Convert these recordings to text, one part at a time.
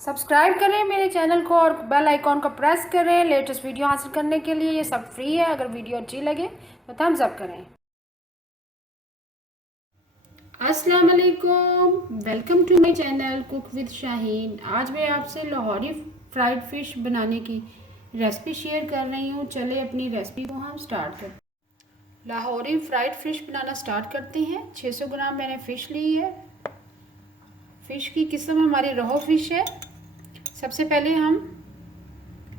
Subscribe करें मेरे channel को और बेल आइकॉन को प्रेस करें लेटेस्ट वीडियो हासिल करने के लिए। ये सब फ्री है। अगर वीडियो अच्छी लगे तो थम्स अप करें। अस्सलाम वालेकुम, welcome to my channel cook with Shaheen. आज मैं आपसे लाहौरी फ्राइड फ़िश बनाने की रेसिपी शेयर कर रही हूँ। चले अपनी रेसिपी को हम स्टार्ट करते हैं। लाहौरी फ्राइड फ़िश बनाना स्टार्ट करते हैं। 600 ग्राम मैंने फ़िश ली है। फ़िश की किस्म हमारी रोहू फ़िश है। सबसे पहले हम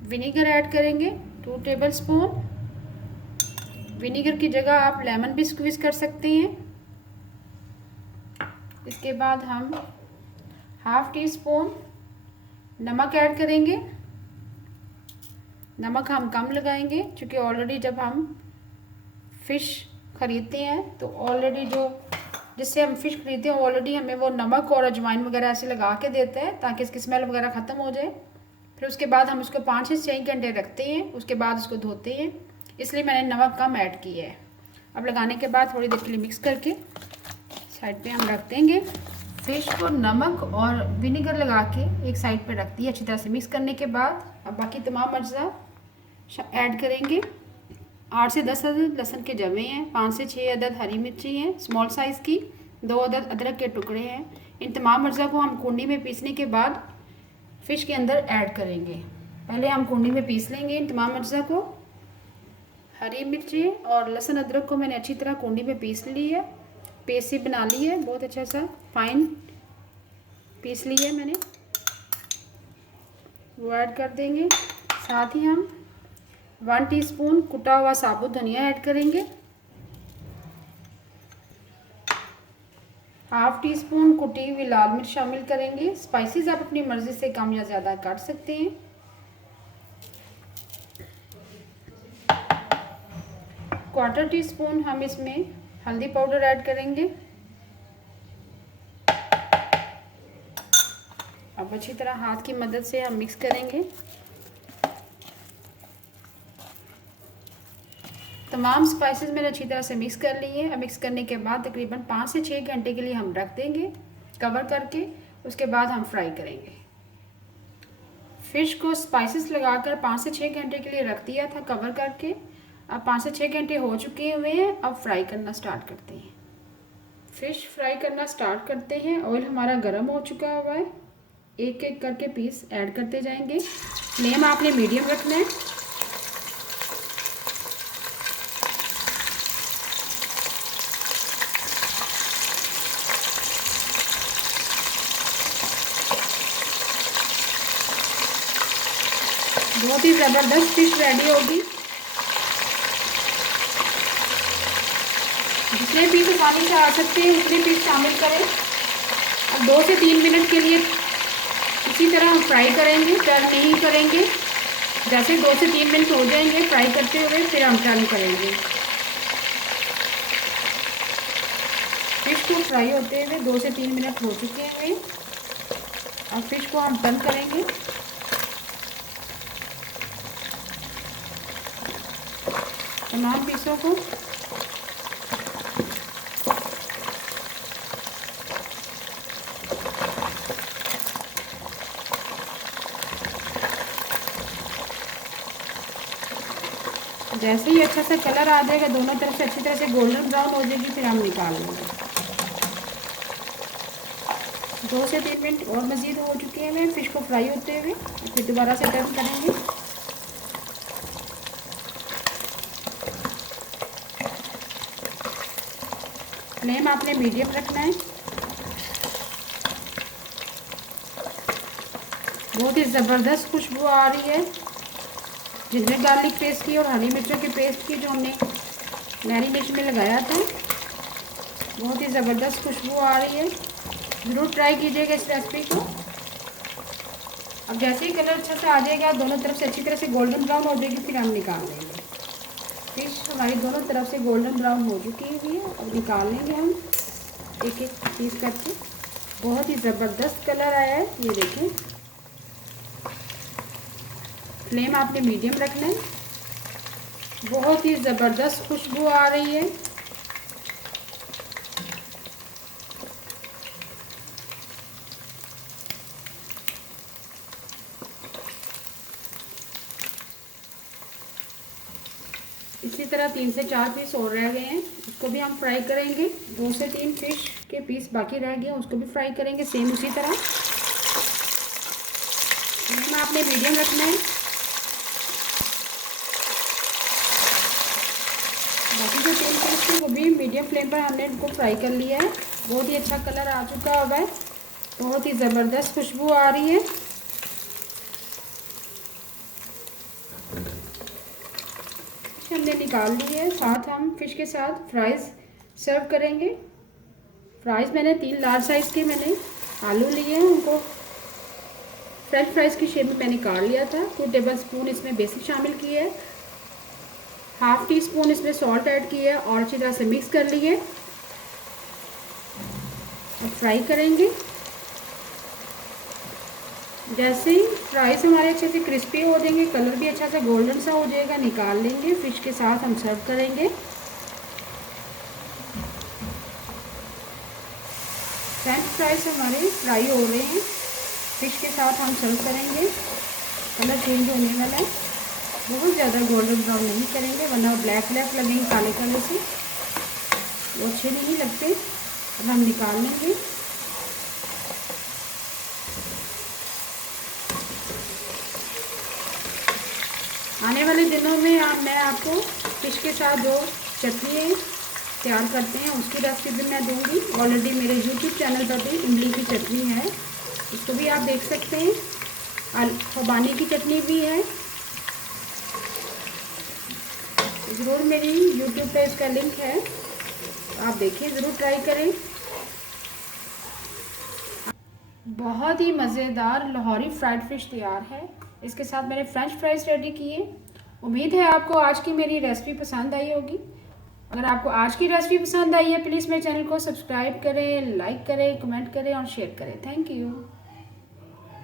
विनीगर ऐड करेंगे 2 टेबलस्पून। विनीगर की जगह आप लेमन भी स्क्वीज़ कर सकते हैं। इसके बाद हम हाफ़ टी स्पून नमक ऐड करेंगे। नमक हम कम लगाएंगे क्योंकि ऑलरेडी जब हम फ़िश ख़रीदते हैं तो ऑलरेडी जिससे हम फ़िश खरीदते हैं ऑलरेडी हमें वो नमक और अजवाइन वगैरह ऐसे लगा के देते हैं ताकि इसकी स्मेल वगैरह ख़त्म हो जाए। फिर उसके बाद हम उसको 5 से 6 घंटे रखते हैं। उसके बाद उसको धोते हैं, इसलिए मैंने नमक कम ऐड किया है। अब लगाने के बाद थोड़ी देर के लिए मिक्स करके साइड पे हम रख देंगे। फ़िश को नमक और विनेगर लगा के एक साइड पे रख दिए। अच्छी तरह से मिक्स करने के बाद अब बाकी तमाम अज्जा ऐड करेंगे। 8 से 10 अदद लहसुन के जवे हैं, 5 से 6 अदद हरी मिर्ची हैं स्मॉल साइज़ की, 2 अदद अदरक के टुकड़े हैं। इन तमाम अज्जा को हम कुंडी में पीसने के बाद फ़िश के अंदर ऐड करेंगे। पहले हम कुंडी में पीस लेंगे इन तमाम अज्जा को। हरी मिर्ची और लहसुन अदरक को मैंने अच्छी तरह कुंडी में पीस ली है, पेस्ट सी बना ली है, बहुत अच्छा सा फाइन पीस ली है मैंने। वो ऐड कर देंगे। साथ ही हम 1 टीस्पून कुटा हुआ साबुत धनिया ऐड करेंगे। हाफ़ टी स्पून कुटी हुई लाल मिर्च शामिल करेंगे। स्पाइसेस आप अपनी मर्ज़ी से कम या ज़्यादा काट सकते हैं। क्वार्टर टी स्पून हम इसमें हल्दी पाउडर ऐड करेंगे। अब अच्छी तरह हाथ की मदद से हम मिक्स करेंगे। तमाम स्पाइसेस मैंने अच्छी तरह से मिक्स कर लिए हैं। अब मिक्स करने के बाद तकरीबन 5 से 6 घंटे के लिए हम रख देंगे कवर करके। उसके बाद हम फ्राई करेंगे। फ़िश को स्पाइसेस लगाकर 5 से 6 घंटे के लिए रख दिया था कवर करके। अब 5 से 6 घंटे हो चुके हुए हैं। अब फ्राई करना स्टार्ट करते हैं। फ़िश फ्राई करना स्टार्ट करते हैं। ऑयल हमारा गर्म हो चुका हुआ है। एक एक करके पीस ऐड करते जाएंगे। फ्लेम आपने मीडियम रखना है। बहुत ही ज़बरदस्त फिश रेडी होगी। जितने पीस आसानी से आ सकते हैं उतने पीस शामिल करें। अब 2 से 3 मिनट के लिए इसी तरह हम फ्राई करेंगे, टर्न नहीं करेंगे। जैसे 2 से 3 मिनट हो जाएंगे फ्राई करते हुए फिर हम टर्न करेंगे। फिश को फ्राई होते हुए 2 से 3 मिनट हो चुके हैं। अब फिश को हम टर्न करेंगे। तमाम पीसों को जैसे ही अच्छा सा कलर आ जाएगा, दोनों तरफ से अच्छी तरह से गोल्डन ब्राउन हो जाएगी, फिर हम निकाल लेंगे। 2 से 3 मिनट और मज़ीद हो चुके हैं फ़िश को फ्राई होते हुए। फिर दोबारा से टर्न करेंगे। फ्लेम आपने मीडियम रखना है। बहुत ही ज़बरदस्त खुशबू आ रही है जिंजर गार्लिक पेस्ट की और हरी मिर्चों के पेस्ट की जो हमने मैरिनेशन में लगाया था। बहुत ही ज़बरदस्त खुशबू आ रही है। ज़रूर ट्राई कीजिएगा इस रेसिपी को। अब जैसे ही कलर अच्छा सा आ जाएगा, दोनों तरफ से अच्छी तरह से गोल्डन ब्राउन हो जाएगी, फिर हम निकाल लेंगे। फिश हमारी दोनों तरफ से गोल्डन ब्राउन हो चुकी हुई है। अब निकाल लेंगे हम एक एक पीस करके। बहुत ही ज़बरदस्त कलर आया है, ये देखें। फ्लेम आपने मीडियम रखना है। बहुत ही ज़बरदस्त खुशबू आ रही है। इसी तरह 3 से 4 पीस और रह गए हैं, उसको भी हम फ्राई करेंगे। 2 से 3 फिश के पीस बाकी रह गए, उसको भी फ्राई करेंगे सेम उसी तरह। फ्लेम आपने मीडियम रखना है। बाकी जो 3 पीस थे वो भी मीडियम फ्लेम पर हमने इनको फ्राई कर लिया है। बहुत ही अच्छा कलर आ चुका हुआ है, बहुत ही ज़बरदस्त खुशबू आ रही है। हमने निकाल ली है। साथ हम फिश के साथ फ्राइज़ सर्व करेंगे। फ्राइज़ मैंने 3 लार्ज साइज़ के मैंने आलू लिए हैं, उनको फ्रेंच फ्राइज़ की शेप में मैंने काट लिया था। 2 टेबल स्पून इसमें बेसिक शामिल किए है, ½ टी स्पून इसमें सॉल्ट ऐड किया है और अच्छी तरह से मिक्स कर लिए। अब फ्राई करेंगे। जैसे ही फ्राइज़ हमारे अच्छे से क्रिस्पी हो जाएंगे, कलर भी अच्छा सा गोल्डन सा हो जाएगा, निकाल लेंगे। फिश के साथ हम सर्व करेंगे। फ्रेंच फ्राइज़ हमारे फ्राई हो रहे हैं, फिश के साथ हम सर्व करेंगे। कलर चेंज होने वाला है, बहुत ज़्यादा गोल्डन ब्राउन नहीं करेंगे वरना ब्लैक ब्लैक लगेंगे काले काले से, वो अच्छे नहीं लगते। अब हम निकाल लेंगे। आने वाले दिनों में मैं आपको फिश के साथ जो चटनी तैयार करते हैं उसकी रेसिपी भी मैं दूंगी। ऑलरेडी मेरे यूट्यूब चैनल पर भी इमली की चटनी है, उसको भी आप देख सकते हैं। खुबानी की चटनी भी है, ज़रूर मेरी यूट्यूब पे इसका लिंक है, आप देखिए, ज़रूर ट्राई करें। बहुत ही मज़ेदार लाहौरी फ्राइड फ़िश तैयार है। इसके साथ मैंने फ्रेंच फ्राइज़ रेडी किए। उम्मीद है आपको आज की मेरी रेसिपी पसंद आई होगी। अगर आपको आज की रेसिपी पसंद आई है प्लीज़ मेरे चैनल को सब्सक्राइब करें, लाइक करें, कमेंट करें और शेयर करें। Thank you.